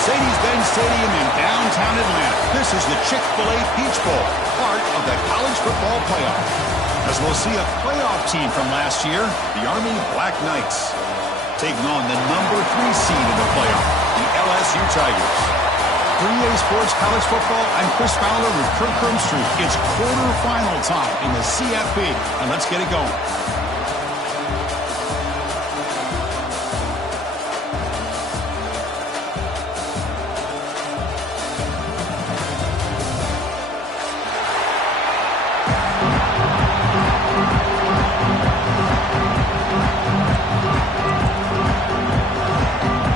Mercedes-Benz Stadium in downtown Atlanta. This is the Chick-fil-A Peach Bowl, part of the college football playoff. As we'll see a playoff team from last year, the Army Black Knights, taking on the number 3 seed in the playoff, the LSU Tigers. 3A Sports College Football, I'm Chris Fowler with Kirk Crumbstreet. It's quarterfinal time in the CFP, and let's get it going.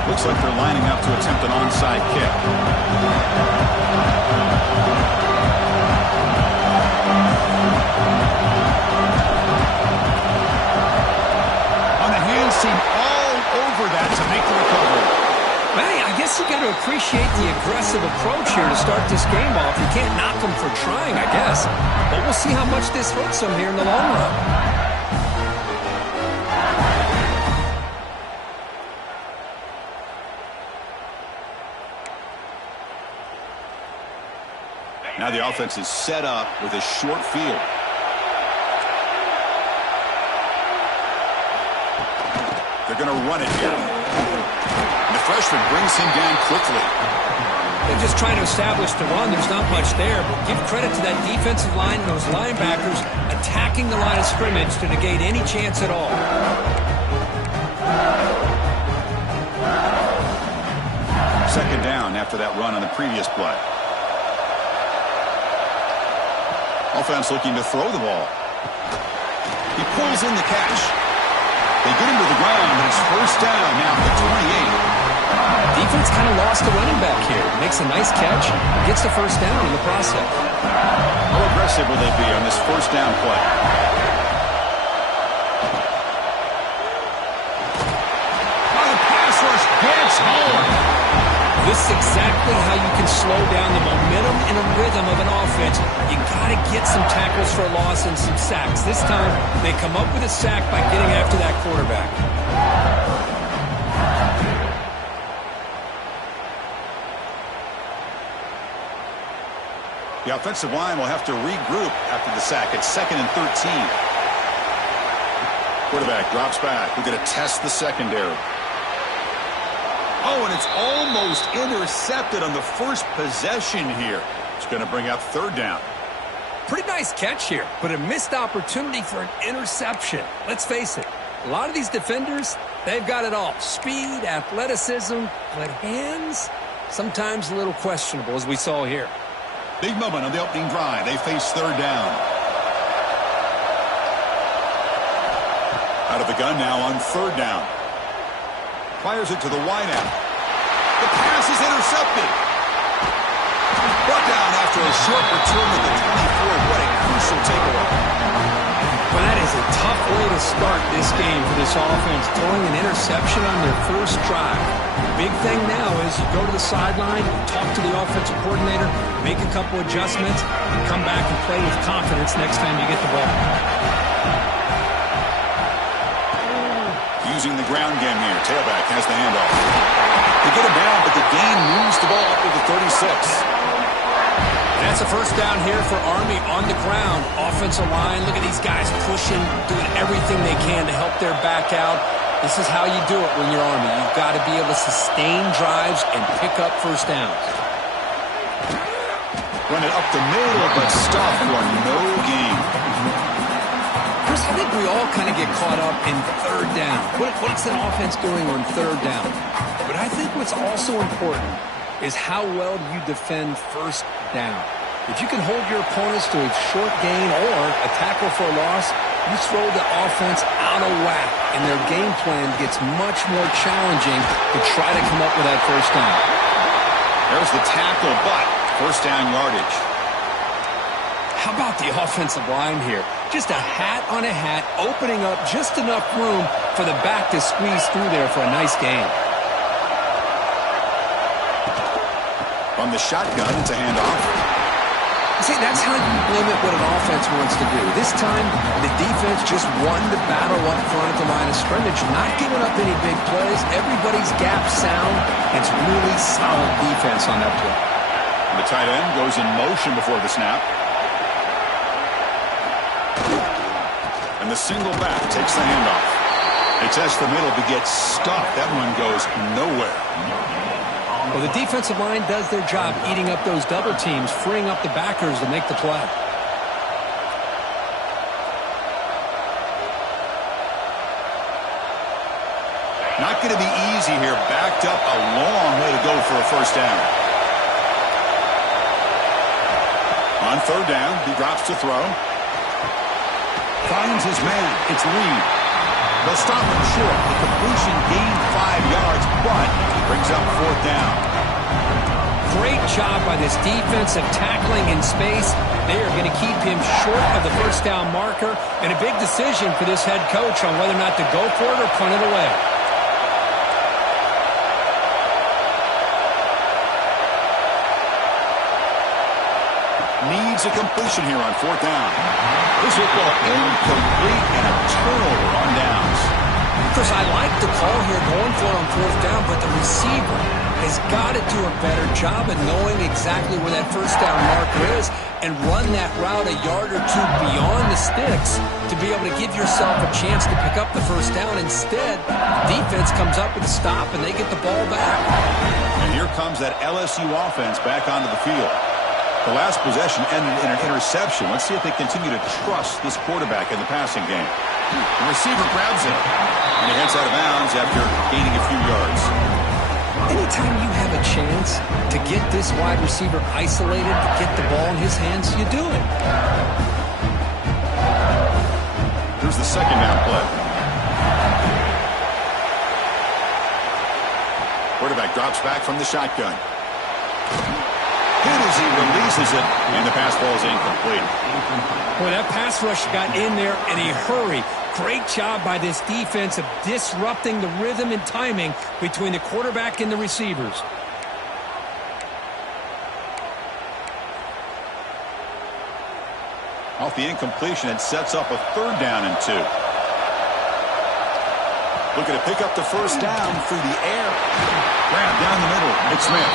Looks like they're lining up to attempt an onside kick. On the hands team all over that to make the recovery. Well, I guess you got to appreciate the aggressive approach here to start this game off. You can't knock them for trying, I guess. But we'll see how much this hurts them here in the long run. Now the offense is set up with a short field. They're going to run it here. And the freshman brings him down quickly. They're just trying to establish the run. There's not much there, but give credit to that defensive line and those linebackers attacking the line of scrimmage to negate any chance at all. Second down after that run on the previous play. Offense looking to throw the ball. He pulls in the catch. They get him to the ground, and it's first down now at the 28. Defense kind of lost the running back here. Makes a nice catch, gets the first down in the process. How aggressive will they be on this first down play? Oh, the pass rush gets home. This is exactly how you can slow down the momentum and a rhythm of an offense. You got to get some tackles for a loss and some sacks. This time, they come up with a sack by getting after that quarterback. The offensive line will have to regroup after the sack. It's 2nd and 13. Quarterback drops back. We're going to test the secondary. Oh, and it's almost intercepted on the first possession here. It's going to bring up third down. Pretty nice catch here, but a missed opportunity for an interception. Let's face it, a lot of these defenders, they've got it all. Speed, athleticism, but hands, sometimes a little questionable, as we saw here. Big moment on the opening drive. They face third down. Out of the gun now on third down. Fires it to the wideout. The pass is intercepted. Brought down after a short return to the 24. What a crucial takeaway. Well, that is a tough way to start this game for this offense, throwing an interception on their first drive. Big thing now is you go to the sideline, talk to the offensive coordinator, make a couple adjustments, and come back and play with confidence next time you get the ball. Using the ground game here. Tailback has the handoff. They get him down, but the gain moves the ball up to the 36. And that's a first down here for Army on the ground. Offensive line, look at these guys pushing, doing everything they can to help their back out. This is how you do it when you're Army. You've got to be able to sustain drives and pick up first downs. Run it up the middle, but stop for no gain. I think we all kind of get caught up in third down. What's an offense doing on third down? But I think what's also important is how well you defend first down. If you can hold your opponents to a short gain or a tackle for a loss, you throw the offense out of whack, and their game plan gets much more challenging to try to come up with that first down. There's the tackle, but first down yardage. How about the offensive line here? Just a hat on a hat, opening up just enough room for the back to squeeze through there for a nice gain. From the shotgun, it's a handoff. See, that's how you limit what an offense wants to do. This time, the defense just won the battle up front at the line of scrimmage, not giving up any big plays. Everybody's gap sound. It's really solid defense on that play. The tight end goes in motion before the snap. And the single back takes the handoff. They test the middle but get stuck. That one goes nowhere. Well, the defensive line does their job eating up those double teams, freeing up the backers to make the play. Not going to be easy here. Backed up a long way to go for a first down. On third down, he drops to throw. Finds his man. It's Reed. They'll stop him short. The completion gained 5 yards, but brings up fourth down. Great job by this defensive tackling in space. They are going to keep him short of the first down marker, and a big decision for this head coach on whether or not to go for it or punt it away. Needs a completion here on fourth down. This will go incomplete and a turnover on downs. Chris, I like the call here going for it on fourth down, but the receiver has got to do a better job of knowing exactly where that first down marker is and run that route a yard or two beyond the sticks to be able to give yourself a chance to pick up the first down. Instead, defense comes up with a stop and they get the ball back. And here comes that LSU offense back onto the field. The last possession ended in an interception. Let's see if they continue to trust this quarterback in the passing game. The receiver grabs it, and he heads out of bounds after gaining a few yards. Anytime you have a chance to get this wide receiver isolated, to get the ball in his hands, you do it. Here's the second down play. Quarterback drops back from the shotgun. Hit as he releases it, and the pass ball is incomplete. Boy, that pass rush got in there in a hurry. Great job by this defense of disrupting the rhythm and timing between the quarterback and the receivers. Off the incompletion, it sets up a third down and 2. Looking to pick up the first down through the air. Grab down the middle. It's Smith.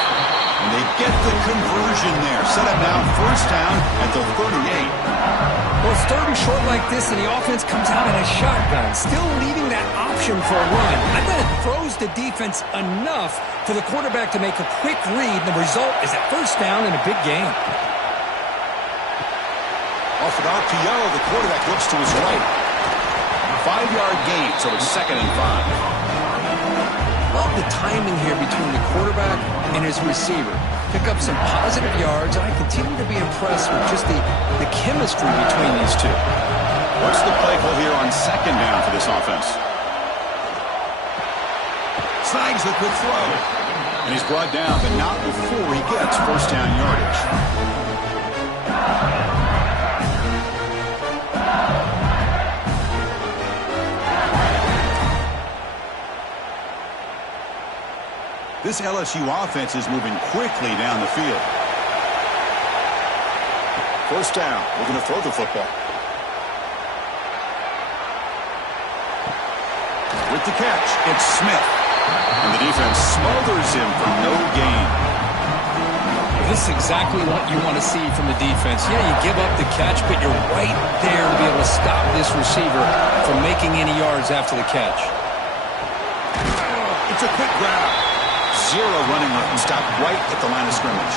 And they get the conversion there. Set up now, first down at the 38. Well, it's third and short like this, and the offense comes out in a shotgun, still leaving that option for a run. I bet it throws the defense enough for the quarterback to make a quick read. The result is a first down in a big game. Off an RPO, the quarterback looks to his right. 5-yard gain, so it's 2nd and 5. Love the timing here between the quarterback and his receiver. Pick up some positive yards, and I continue to be impressed with just the chemistry between these two. What's the play call here on second down for this offense? Snags the quick throw. And he's brought down, but not before he gets first down yardage. This LSU offense is moving quickly down the field. First down. We're going to throw the football. With the catch, it's Smith. And the defense smothers him for no gain. This is exactly what you want to see from the defense. Yeah, you give up the catch, but you're right there to be able to stop this receiver from making any yards after the catch. It's a quick grab. Zero running room. Stop right at the line of scrimmage.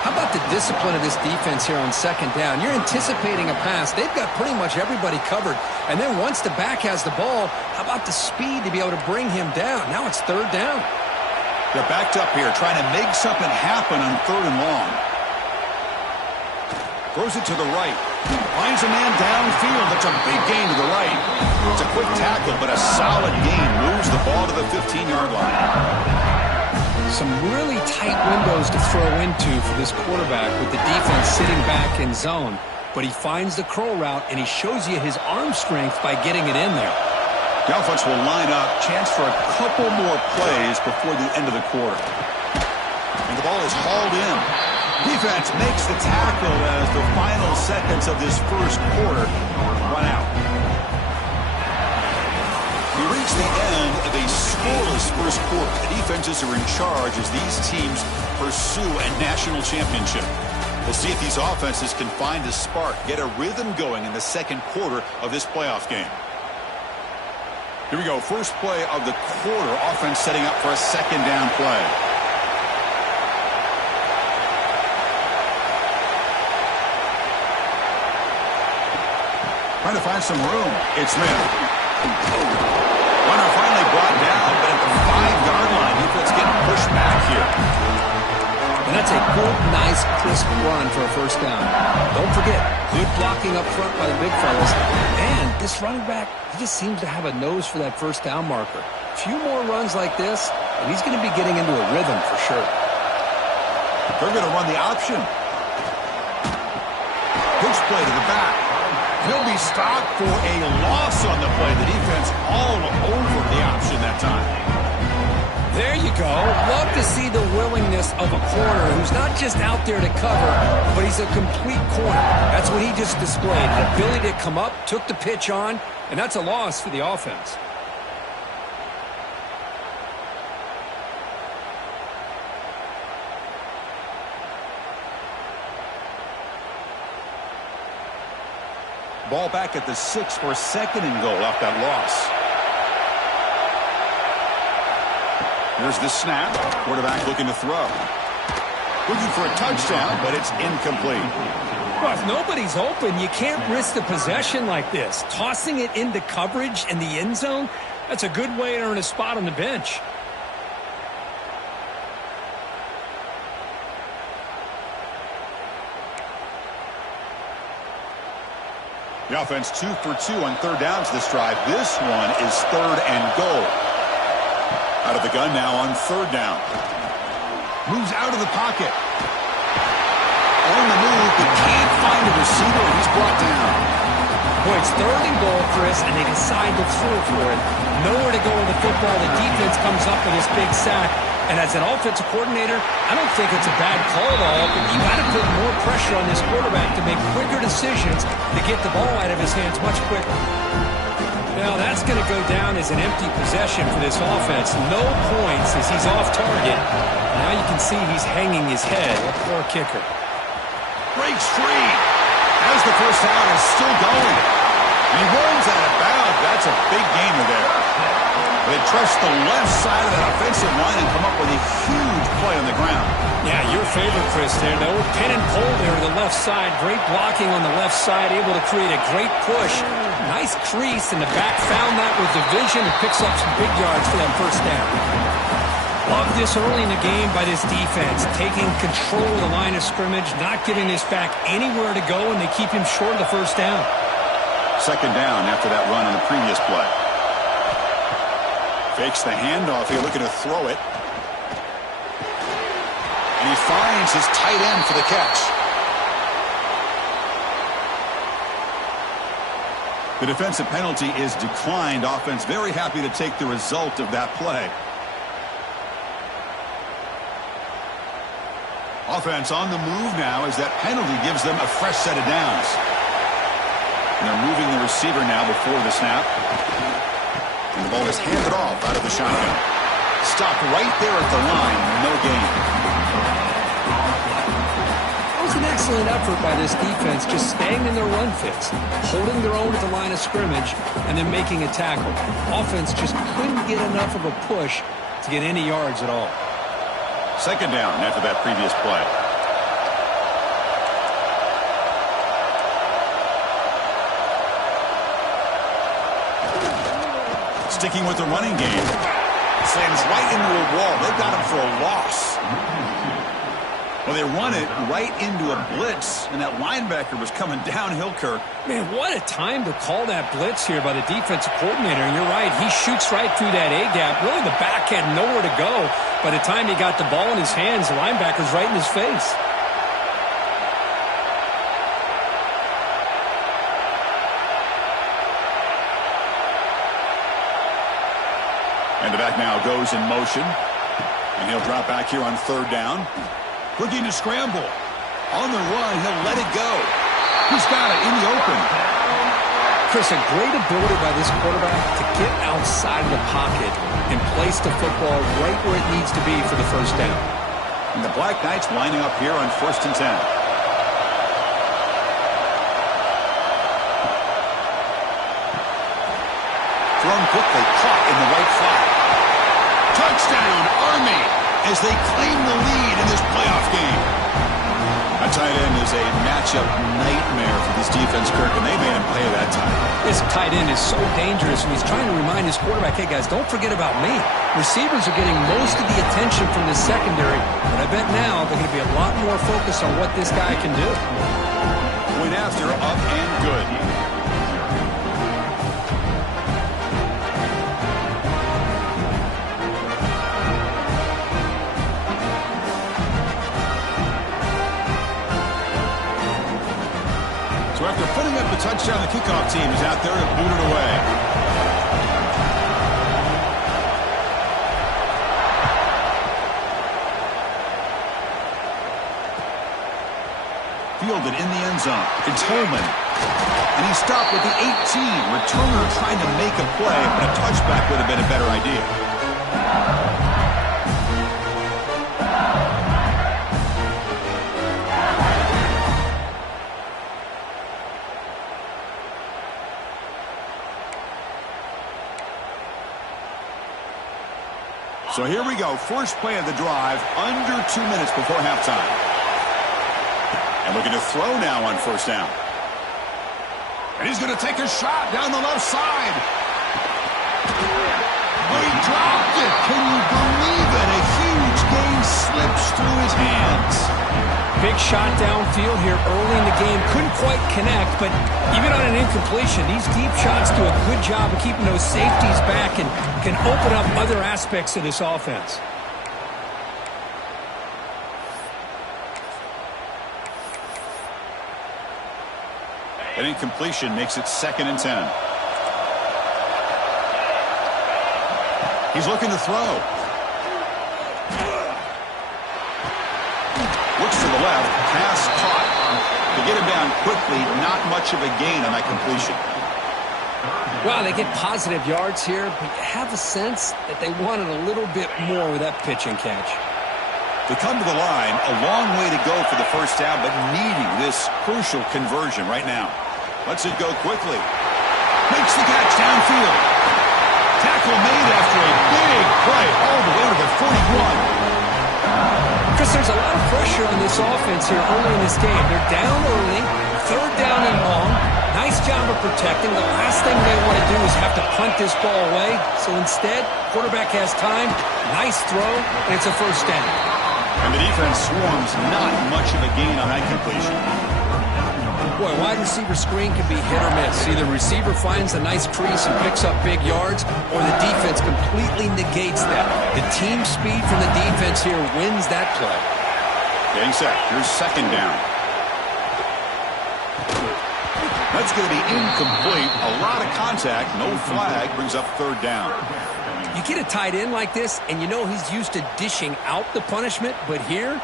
How about the discipline of this defense here on second down? You're anticipating a pass. They've got pretty much everybody covered. And then once the back has the ball, how about the speed to be able to bring him down? Now it's third down. They're backed up here, trying to make something happen on third and long. Throws it to the right. Finds a man downfield. That's a big gain to the right. It's a quick tackle, but a solid gain. Moves the ball to the 15-yard line. Some really tight windows to throw into for this quarterback with the defense sitting back in zone. But he finds the curl route, and he shows you his arm strength by getting it in there. The offense will line up. Chance for a couple more plays before the end of the quarter. And the ball is hauled in. Defense makes the tackle as the final seconds of this first quarter run out. He reaches marks the end of a scoreless first quarter. The defenses are in charge as these teams pursue a national championship. We'll see if these offenses can find a spark, get a rhythm going in the second quarter of this playoff game. Here we go. First play of the quarter. Offense setting up for a second down play. Trying to find some room. It's Smith. Runner finally brought down, but at the 5-yard line, defense getting pushed back here. And that's a good, nice, crisp run for a first down. Don't forget, good blocking up front by the big fellas. And this running back, he just seems to have a nose for that first down marker. A few more runs like this, and he's going to be getting into a rhythm for sure. They're going to run the option. Pitch play to the back. He'll be stopped for a loss on the play. The defense all over the option that time. There you go. Love to see the willingness of a corner who's not just out there to cover, but he's a complete corner. That's what he just displayed. The ability to come up, took the pitch on, and that's a loss for the offense. Ball back at the 6 for second and goal off that loss. Here's the snap. Quarterback looking to throw. Looking for a touchdown, but it's incomplete. Well, if nobody's open, you can't risk the possession like this. Tossing it into coverage in the end zone, that's a good way to earn a spot on the bench. The offense 2 for 2 on third downs this drive. This one is third and goal. Out of the gun now on third down. Moves out of the pocket. On the move, but can't find a receiver, and he's brought down. Boy, it's third and goal, Chris, and they decide to throw for it. Nowhere to go with the football. The defense comes up with this big sack. And as an offensive coordinator, I don't think it's a bad call at all, but you got to put more pressure on this quarterback to make quicker decisions to get the ball out of his hands much quicker. Now, that's going to go down as an empty possession for this offense. No points as he's off target. Now you can see he's hanging his head. Poor kicker. Breaks free. As the first down is still going. He runs out of bounds. That's a big gainer there. They trust the left side of that offensive line and come up with a huge play on the ground. Yeah, your favorite, Chris, there. No pin and pull there on the left side. Great blocking on the left side, able to create a great push. Nice crease, and the back found that with the vision and picks up some big yards for that first down. Love this early in the game by this defense, taking control of the line of scrimmage, not giving this back anywhere to go, and they keep him short of the first down. Second down after that run on the previous play. Fakes the handoff here, looking to throw it. And he finds his tight end for the catch. The defensive penalty is declined. Offense very happy to take the result of that play. Offense on the move now as that penalty gives them a fresh set of downs. And they're moving the receiver now before the snap. And the ball is handed off out of the shotgun. Stopped right there at the line. No gain. That was an excellent effort by this defense, just staying in their run fits, holding their own at the line of scrimmage, and then making a tackle. Offense just couldn't get enough of a push to get any yards at all. Second down after that previous play. Sticking with the running game. Slams right into a wall. They've got him for a loss. Well, they run it right into a blitz, and that linebacker was coming downhill, Kirk. Man, what a time to call that blitz here by the defensive coordinator. And you're right, he shoots right through that A-gap. Really, the back had nowhere to go. By the time he got the ball in his hands, the linebacker's right in his face. And the back now goes in motion. And he'll drop back here on third down. Looking to scramble. On the run, he'll let it go. He's got it in the open. Chris, a great ability by this quarterback to get outside of the pocket and place the football right where it needs to be for the first down. And the Black Knights lining up here on 1st and 10. Thrown quickly, caught in the right flat. Touchdown, Army, as they claim the lead in this playoff game. A tight end is a matchup nightmare for this defense, Kirk, and they made him pay that time. This tight end is so dangerous, and he's trying to remind his quarterback, hey, guys, don't forget about me. Receivers are getting most of the attention from this secondary, but I bet now they're going to be a lot more focused on what this guy can do. Point after, up and good. So after putting up the touchdown, the kickoff team is out there to boot it away. Fielded in the end zone. It's Holman. And he stopped with the 18. Returner trying to make a play, but a touchback would have been a better idea. So here we go. First play of the drive, under 2 minutes before halftime. And looking to throw now on 1st down. And he's going to take a shot down the left side. Oh, he dropped it. Can you believe it? A huge gain slips through his hands. Big shot downfield here early in the game. Couldn't quite connect, but even on an incompletion, these deep shots do a good job of keeping those safeties back and can open up other aspects of this offense. An incompletion makes it 2nd and 10. He's looking to throw. Looks to the left. Pass caught. To get him down quickly, not much of a gain on that completion. Wow, they get positive yards here, but you have a sense that they wanted a little bit more with that pitch and catch. To come to the line, a long way to go for the first down, but needing this crucial conversion right now. Lets it go quickly. Makes the catch downfield. Tackle made after a big play all the way to the 41. Chris, there's a lot of pressure on this offense here early in this game. They're down early, 3rd down and long. Nice job of protecting. The last thing they want to do is have to punt this ball away. So instead, quarterback has time, nice throw, and it's a 1st down. And the defense swarms, not much of a gain on that completion. Boy, wide receiver screen can be hit or miss. Either receiver finds a nice crease and picks up big yards, or the defense completely negates that. The team speed from the defense here wins that play. Getting set. Here's 2nd down. That's going to be incomplete. A lot of contact. No flag. Brings up 3rd down. You get a tight end like this, and you know he's used to dishing out the punishment, but here,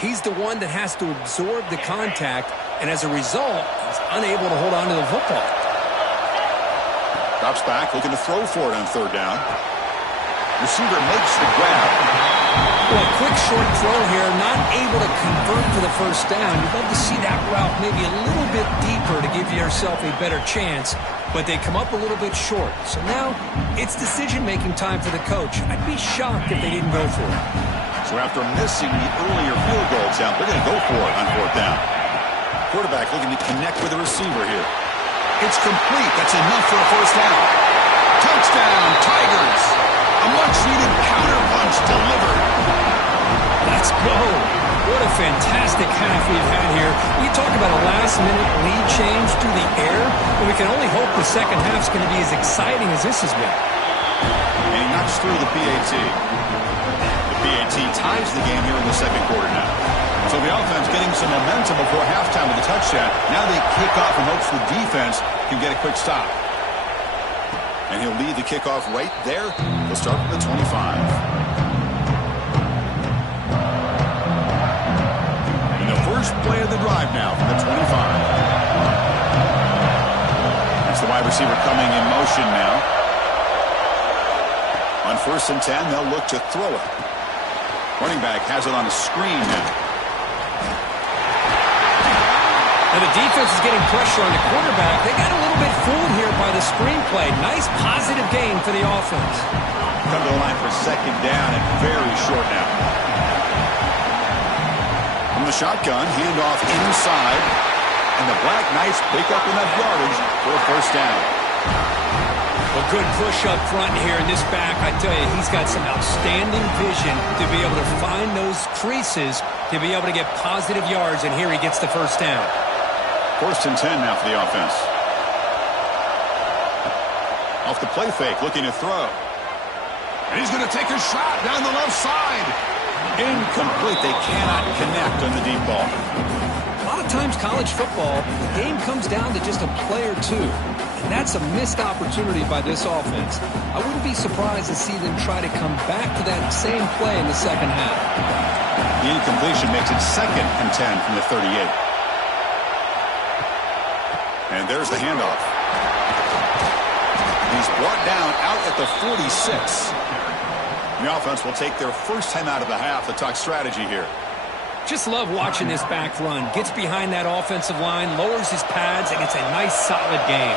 he's the one that has to absorb the contact, and as a result, he's unable to hold on to the football. Drops back, looking to throw for it on 3rd down. Receiver makes the grab. Well, a quick short throw here, not able to convert for the 1st down. You'd love to see that route maybe a little bit deeper to give yourself a better chance, but they come up a little bit short. So now it's decision-making time for the coach. I'd be shocked if they didn't go for it. So after missing the earlier field goal attempt, they're going to go for it on 4th down. Quarterback looking to connect with the receiver here. It's complete. That's enough for a 1st down. Touchdown, Tigers. A much-needed counter punch delivered. Let's go. What a fantastic half we've had here. We talk about a last-minute lead change through the air, and we can only hope the second half's going to be as exciting as this has been. And he knocks through the PAT. The PAT ties the game here in the 2nd quarter now. So the offense getting some momentum before halftime with a touchdown. Now they kick off in hopes the defense can get a quick stop. And he'll lead the kickoff right there. He'll start from the 25. And the first play of the drive now from the 25. It's the wide motion now. On 1st and 10, they'll look to throw it. Running back has it on a screen now. And the defense is getting pressure on the quarterback. They got a little bit fooled here by the screenplay. Nice positive gain for the offense. Come to the line for 2nd down and very short now. From the shotgun, handoff inside. And the Black Knights pick up enough yardage for a 1st down. A good push up front here in this back. I tell you, he's got some outstanding vision to be able to find those creases, to be able to get positive yards, and here he gets the 1st down. 1st and 10 now for the offense. Off the play fake, looking to throw. And he's going to take a shot down the left side. Incomplete. They cannot connect on the deep ball. A lot of times college football, the game comes down to just a play or two. And that's a missed opportunity by this offense. I wouldn't be surprised to see them try to come back to that same play in the 2nd half. The incompletion makes it 2nd and 10 from the 38. And there's the handoff. He's brought down out at the 46. The offense will take their 1st time out of the half to talk strategy here. Just love watching this back run. Gets behind that offensive line, lowers his pads, and it's a nice, solid game.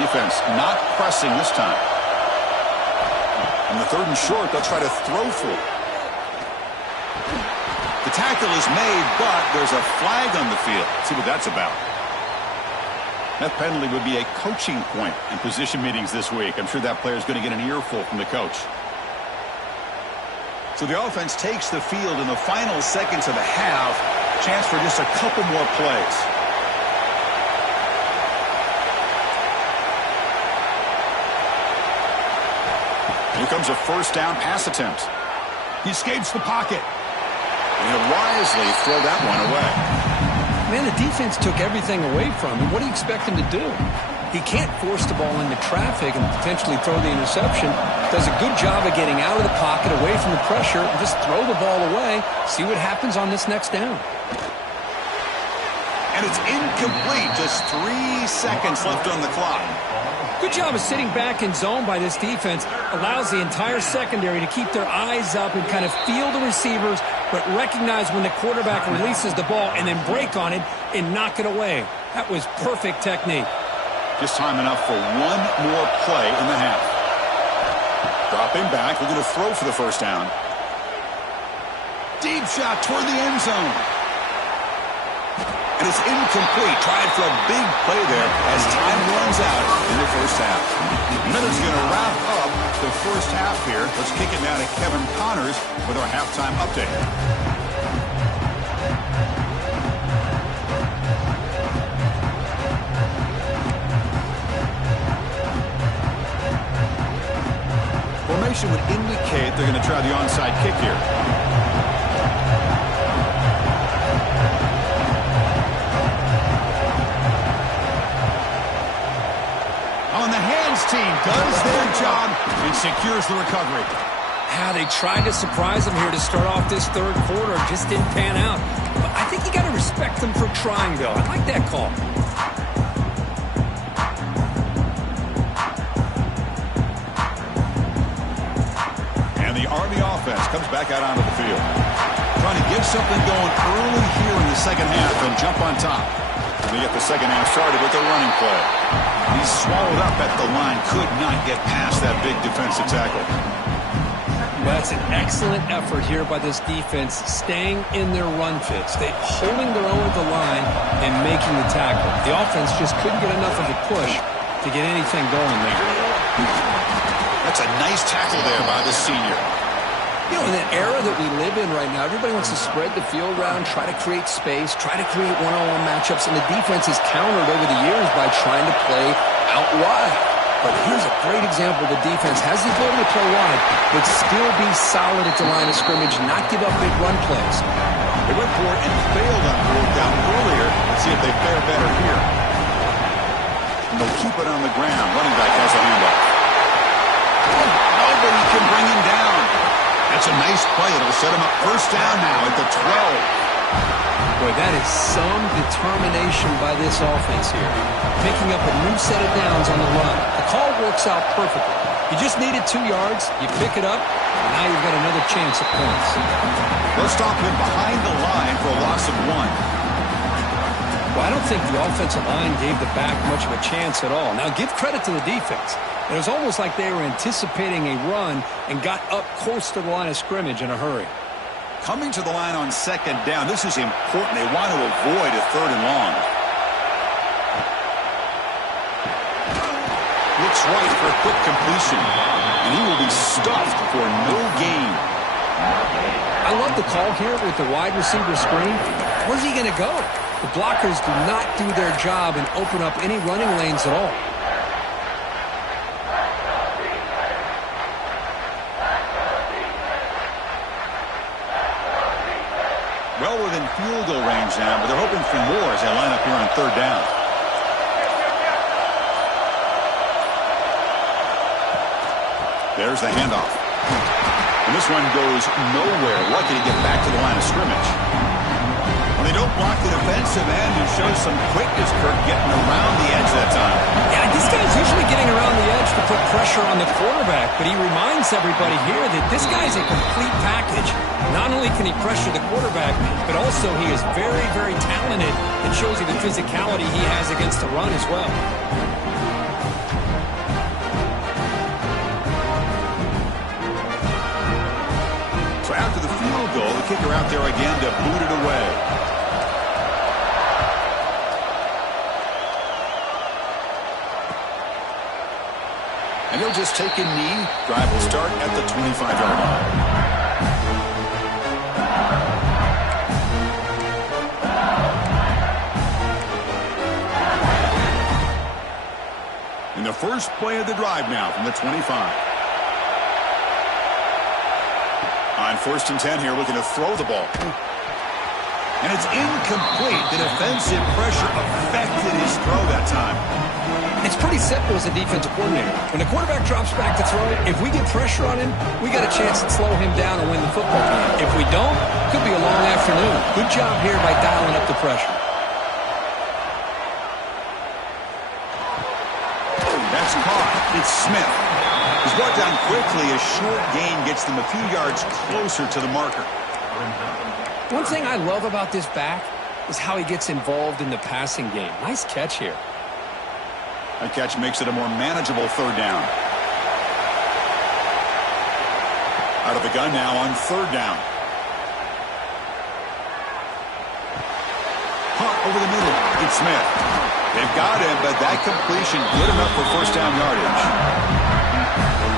Defense not pressing this time. On the 3rd and short, they'll try to throw for it. The tackle is made, but there's a flag on the field. Let's see what that's about. That penalty would be a coaching point in position meetings this week. I'm sure that player is going to get an earful from the coach. So the offense takes the field in the final seconds of the half. Chance for just a couple more plays. Here comes a 1st down pass attempt. He escapes the pocket. And he'll wisely throw that one away. Man, the defense took everything away from him. What do you expect him to do? He can't force the ball into traffic and potentially throw the interception. Does a good job of getting out of the pocket, away from the pressure, and just throw the ball away. See what happens on this next down. And it's incomplete. Just 3 seconds left on the clock. Good job of sitting back in zone by this defense. Allows the entire secondary to keep their eyes up and kind of feel the receivers, but recognize when the quarterback releases the ball and then break on it and knock it away. That was perfect technique. Just time enough for one more play in the half. Dropping back, we're going to throw for the 1st down. Deep shot toward the end zone. And it's incomplete. Tried for a big play there as time runs out in the 1st half. Miller's going to wrap up the 1st half here. Let's kick it now to Kevin Connors with our halftime update. Formation would indicate they're going to try the onside kick here. On the hands team does their job and secures the recovery. They tried to surprise him here to start off this 3rd quarter. Just didn't pan out. But I think you got to respect them for trying, though. I like that call. The Army offense comes back out onto the field. Trying to get something going early here in the 2nd half and jump on top. And they get the 2nd half started with a running play. He's swallowed up at the line. Could not get past that big defensive tackle. That's an excellent effort here by this defense, staying in their run fits. They holding their own at the line and making the tackle. The offense just couldn't get enough of a push to get anything going there. That's a nice tackle there by the senior. You know, in the era that we live in right now, everybody wants to spread the field around, try to create space, try to create one-on-one matchups, and the defense has countered over the years by trying to play out wide. But here's a great example. The defense has the ability to play wide, but still be solid at the line of scrimmage, not give up big run plays. They went for it and failed on fourth down earlier. Let's see if they fare better here. And they'll keep it on the ground. Running back has a handoff. Nobody can bring him down. That's a nice play. It'll set him up 1st down now at the 12. Boy, that is some determination by this offense here. Picking up a new set of downs on the run. The call works out perfectly. You just needed 2 yards, you pick it up, and now you've got another chance at points. They'll stop him behind the line for a loss of 1. Well, I don't think the offensive line gave the back much of a chance at all. Now, give credit to the defense. It was almost like they were anticipating a run and got up close to the line of scrimmage in a hurry. Coming to the line on 2nd down, this is important. They want to avoid a 3rd and long. Looks right for a quick completion, and he will be stuffed for no gain. I love the call here with the wide receiver screen. Where's he going to go? The blockers do not do their job and open up any running lanes at all. Well within field goal range now, but they're hoping for more as they line up here on 3rd down. There's the handoff. And this one goes nowhere. Lucky to get back to the line of scrimmage. When they don't block the defensive end, it shows some quickness, Kirk, getting around the edge that time. Yeah, this guy's usually getting around the edge to put pressure on the quarterback, but he reminds everybody here that this guy's a complete package. Not only can he pressure the quarterback, but also he is very, very talented. It shows you the physicality he has against the run as well. So after the field goal, the kicker out there again to boot it away. And he'll just take a knee. Drive will start at the 25-yard line. In the first play of the drive now from the 25. On 1st and 10 here, looking to throw the ball. And it's incomplete. The defensive pressure affected his throw that time. It's pretty simple as a defensive coordinator. When the quarterback drops back to throw, if we get pressure on him, we got a chance to slow him down and win the football game. If we don't, it could be a long afternoon. Good job here by dialing up the pressure. That's caught. It's Smith. He's brought down quickly. A short gain gets them a few yards closer to the marker. One thing I love about this back is how he gets involved in the passing game. Nice catch here. That catch makes it a more manageable 3rd down. Out of the gun now on 3rd down. Hunt over the middle. It's Smith. They've got him, but that completion good enough for 1st down yardage.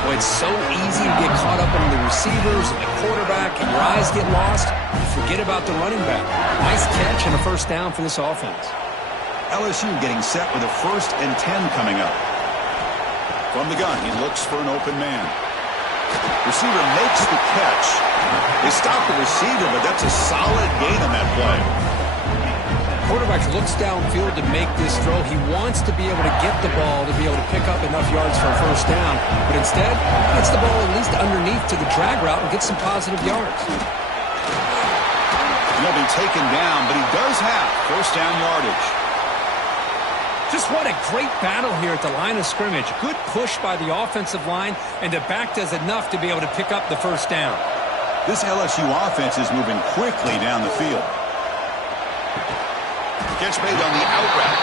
Well, it's so easy to get caught up on the receivers and the quarterback, and your eyes get lost. You forget about the running back. Nice catch and a 1st down for this offense. LSU getting set with a 1st and 10 coming up. From the gun, he looks for an open man. Receiver makes the catch. They stop the receiver, but that's a solid gain on that play. Quarterback looks downfield to make this throw. He wants to be able to get the ball to be able to pick up enough yards for a 1st down, but instead gets the ball at least underneath to the drag route and gets some positive yards. He'll be taken down, but he does have 1st down yardage. Just what a great battle here at the line of scrimmage. Good push by the offensive line, and the back does enough to be able to pick up the 1st down. This LSU offense is moving quickly down the field. Catch made on the out route.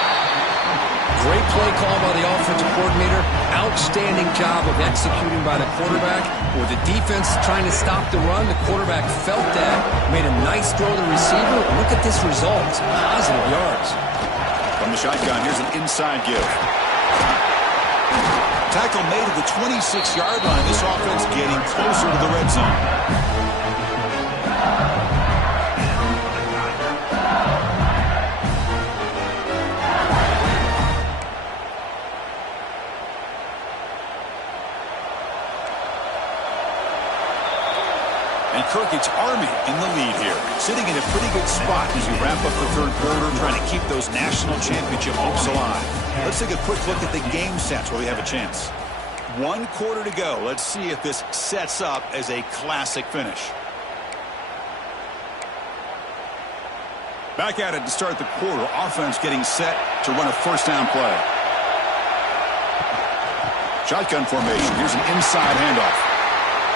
Great play call by the offensive coordinator. Outstanding job of executing by the quarterback. With the defense trying to stop the run, the quarterback felt that. Made a nice throw to the receiver. Look at this result. Positive yards. From the shotgun, here's an inside give. Tackle made at the 26-yard line. This offense getting closer to the red zone. And Kirk, it's Army in the lead here. Sitting in a pretty good spot as you wrap up the 3rd quarter, trying to keep those national championship hopes alive. Let's take a quick look at the game sets where we have a chance. 1 quarter to go. Let's see if this sets up as a classic finish. Back at it to start the quarter. Offense getting set to run a first down play. Shotgun formation. Here's an inside handoff.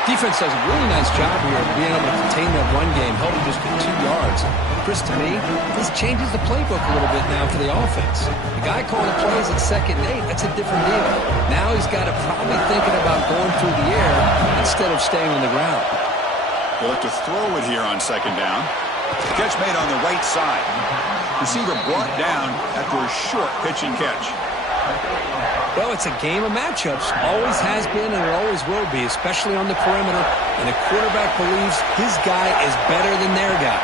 Defense does a really nice job here of being able to contain that run game, held him just to 2 yards. Chris, to me, this changes the playbook a little bit now for the offense. The guy calling the plays at 2nd and 8, that's a different deal. Now he's got to probably thinking about going through the air instead of staying on the ground. They'll have to throw it here on 2nd down. Catch made on the right side. Receiver brought down after a short pitch and catch. Well, it's a game of matchups. Always has been and it always will be, especially on the perimeter. And the quarterback believes his guy is better than their guy.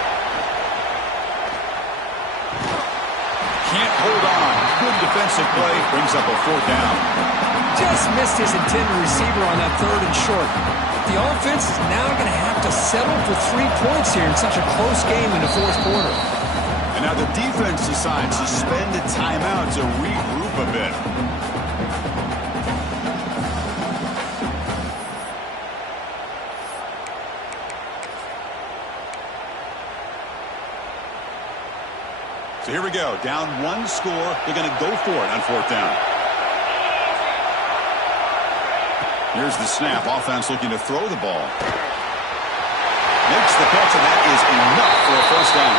Can't hold on. Good defensive play. Brings up a 4th down. Just missed his intended receiver on that 3rd and short. The offense is now going to have to settle for 3 points here in such a close game in the 4th quarter. And now the defense decides to spend a timeout to regroup a bit. So here we go. Down 1 score. They're going to go for it on 4th down. Here's the snap. Offense looking to throw the ball. Makes the catch, and that is enough for a first down.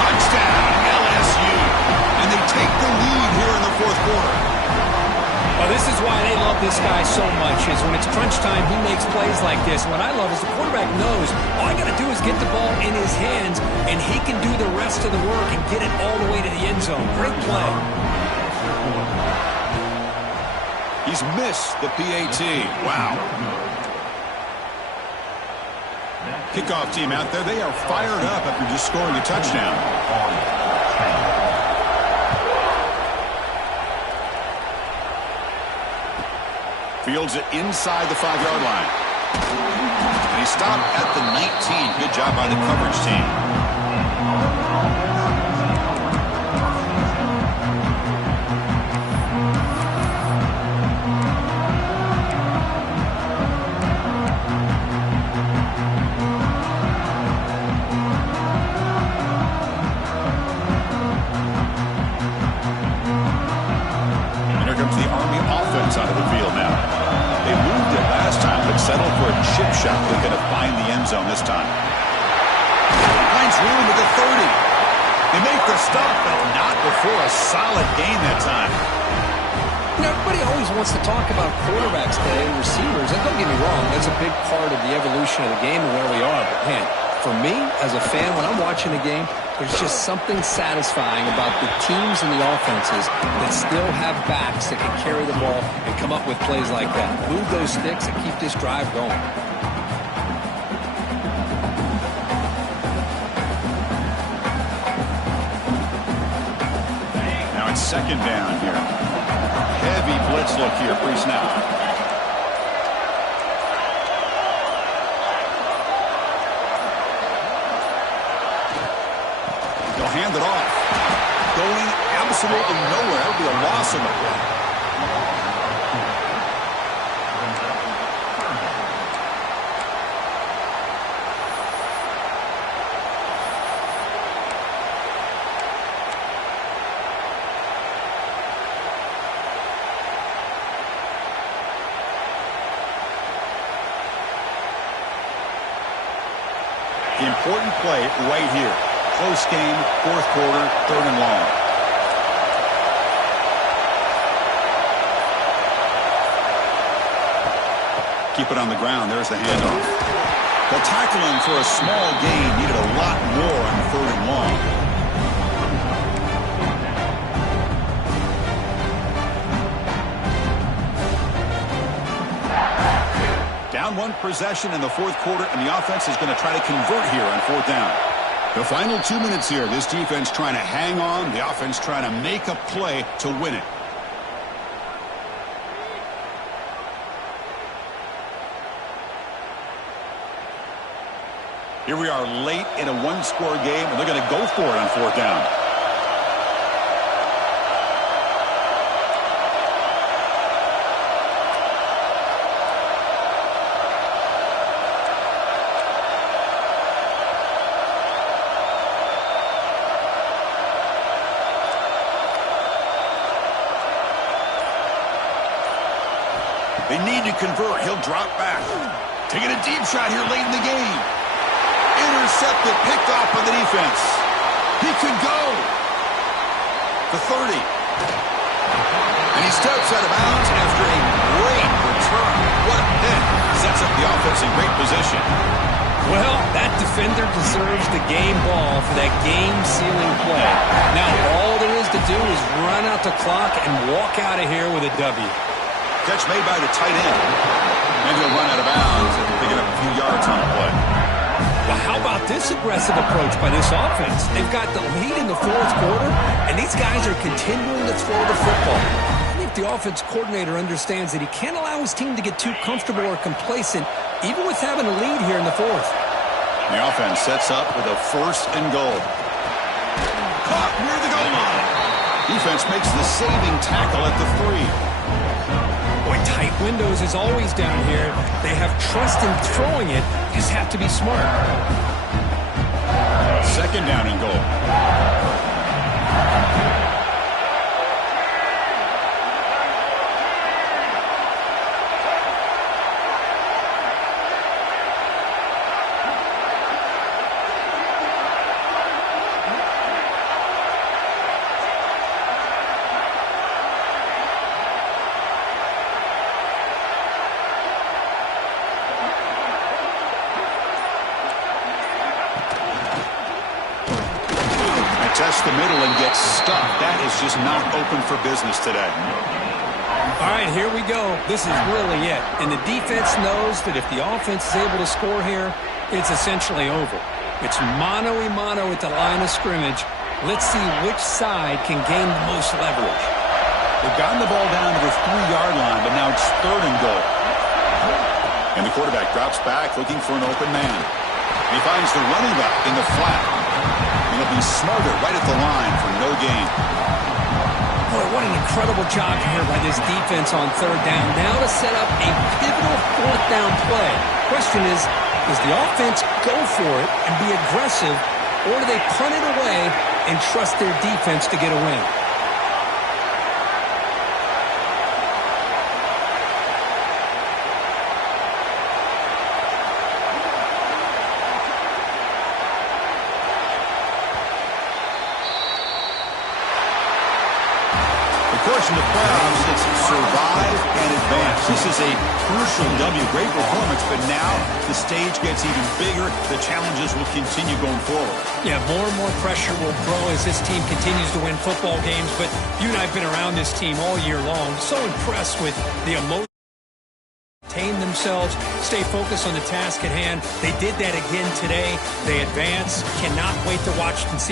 Touchdown, LSU. And they take the lead here in the 4th quarter. Well, this is why they love this guy so much, is when it's crunch time, he makes plays like this. What I love is the quarterback knows all I got to do is get the ball in his hands, and he can do the rest of the work and get it all the way to the end zone. Great play. He's missed the PAT. Wow. Kickoff team out there. They are fired up after just scoring a touchdown. Fields it inside the 5-yard line. And he stopped at the 19. Good job by the coverage team. And here comes the Army offense out of the field now. They moved it last time, but settled for a chip shot. They're going to find the end zone this time. Finds room at the 30. They make the stop, but not before a solid gain that time. You know, everybody always wants to talk about quarterbacks today and receivers. And don't get me wrong, that's a big part of the evolution of the game and where we are. But, man, for me, as a fan, when I'm watching the game, there's just something satisfying about the teams and the offenses that still have backs that can carry the ball and come up with plays like that. Move those sticks and keep this drive going. Now it's 2nd down here. Heavy blitz look here pre-snap. Hand it off. Going absolutely nowhere. It'll be a loss of the play. The important play right here. Close game, 4th quarter, 3rd and long. Keep it on the ground. There's the handoff. They'll tackle him for a small gain. Needed a lot more on 3rd and long. Down 1 possession in the 4th quarter, and the offense is going to try to convert here on 4th down. The final 2 minutes here. This defense trying to hang on. The offense trying to make a play to win it. Here we are late in a 1-score game, and they're going to go for it on 4th down. They need to convert. He'll drop back. Taking a deep shot here late in the game. Intercepted, picked off by the defense. He could go. The 30. And he steps out of bounds after a great return. What a hit. Sets up the offense in great position. Well, that defender deserves the game ball for that game-sealing play. Now, all there is to do is run out the clock and walk out of here with a W. Catch made by the tight end. And he'll run out of bounds and pick up a few yards on the play. Well, how about this aggressive approach by this offense? They've got the lead in the fourth quarter, and these guys are continuing to throw the football. I think the offense coordinator understands that he can't allow his team to get too comfortable or complacent, even with having a lead here in the fourth. The offense sets up with a 1st and goal. Caught near the goal line. Defense makes the saving tackle at the 3. Boy, tight windows is always down here. They have trust in throwing it. Just have to be smart. 2nd down and goal. Test the middle and gets stuffed. That is just not open for business today. All right, here we go. This is really it. And the defense knows that if the offense is able to score here, it's essentially over. It's mano-a-mano at the line of scrimmage. Let's see which side can gain the most leverage. They've gotten the ball down to the 3-yard line, but now it's 3rd and goal. And the quarterback drops back looking for an open man. He finds the running back in the flat. He'll be smarter right at the line for no gain. Boy, what an incredible job here by this defense on 3rd down. Now to set up a pivotal 4th down play. Question is, does the offense go for it and be aggressive, or do they punt it away and trust their defense to get a win? In the playoffs, it's survive and advance. This is a crucial W. Great performance, but now the stage gets even bigger. The challenges will continue going forward. Yeah, more and more pressure will grow as this team continues to win football games, but you and I have been around this team all year long. So impressed with the emotion. Tame themselves, stay focused on the task at hand. They did that again today. They advance. Cannot wait to watch and see